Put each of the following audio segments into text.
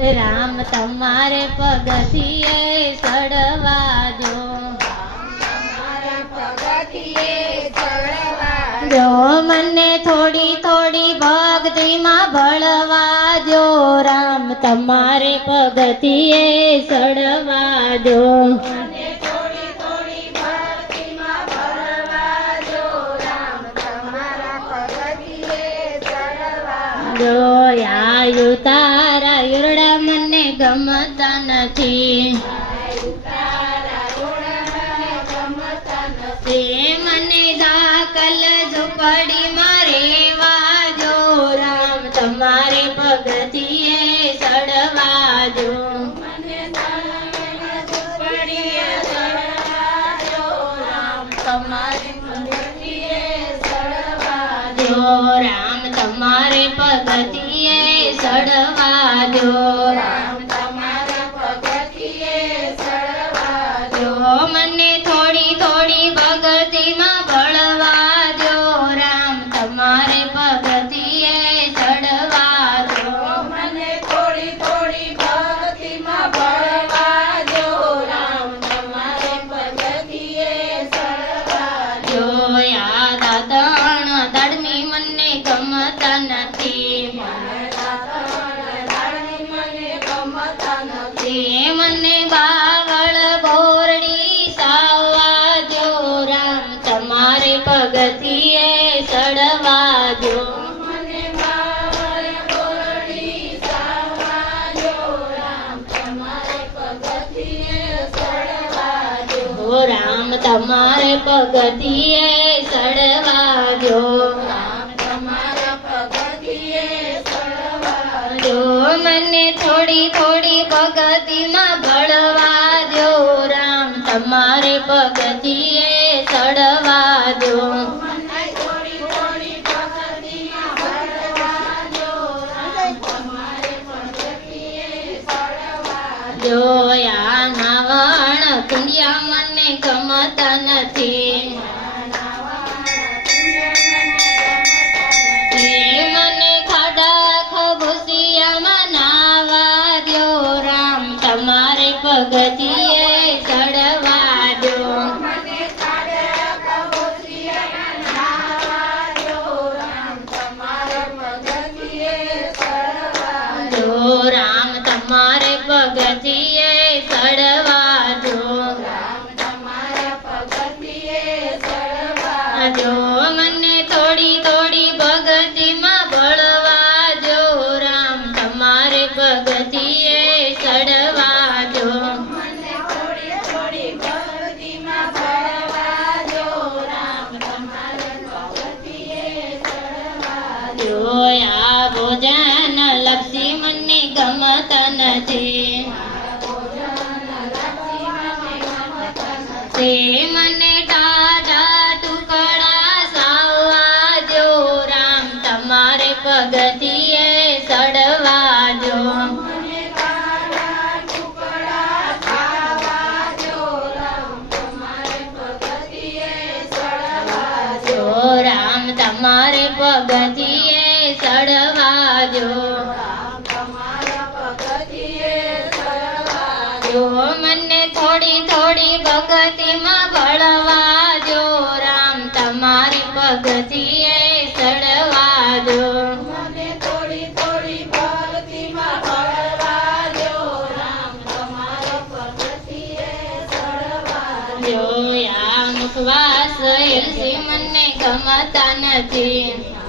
રામ તમારે પગથિયે ચડવા જો જો મને થોડી થોડી ભક્તિમાં ભળવા જો રામ તમારે પગથિયે ચડવા જો જો આયુ તારા ગમતા નથી. તે મને દાખલ ઝુંપડી મારે વાજો. રામ તમારે પગથિયે ચડવા જો જો રામ તમારે પગથિયે ચડવા તમારે પગથીએ સડવા જો મને થોડી થોડી ભગતિમાં ભળવા દો રામ તમારે પગથિયે ચડવા જો કુંડિયા મને ગમતા નથી જો મને થોડી થોડી ભગતીમાં ભળવા જો રામ તમારે ભગતીએ ચડવા જો આ ભોજન લપસી મને ગમતા નથી. જો મને થોડી થોડી ભગતિમાં ભળવા જો રામ તમારી પગથિયે ચડવા જો થોડી થોડી ભક્તિમાં ભળવા જો રામ તમારે પગથિયે ચડવા જો આ મુખવાસ મને ગમતા નથી.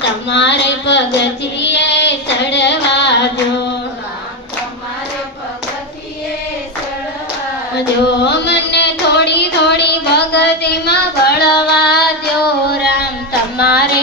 તમારે પગથિયે ચડવા જો તમારે પગથિયે ચડવા જો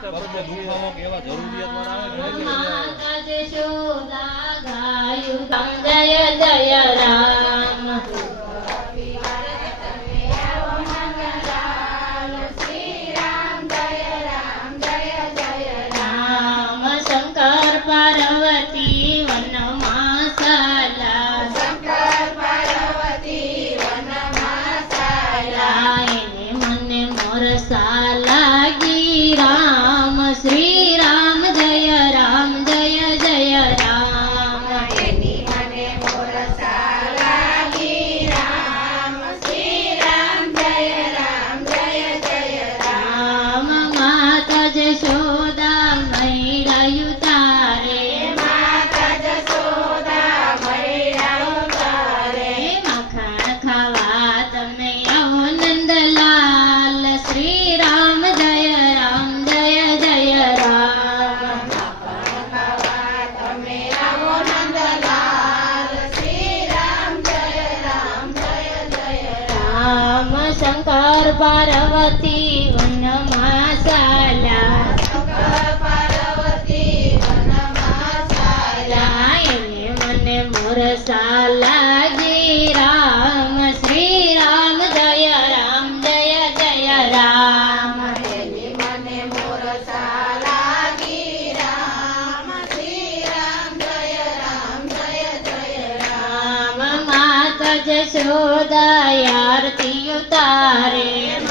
દેખાડી ન હું કહું ને જય જય રામ પાર્વતી जसोदयारति उतारे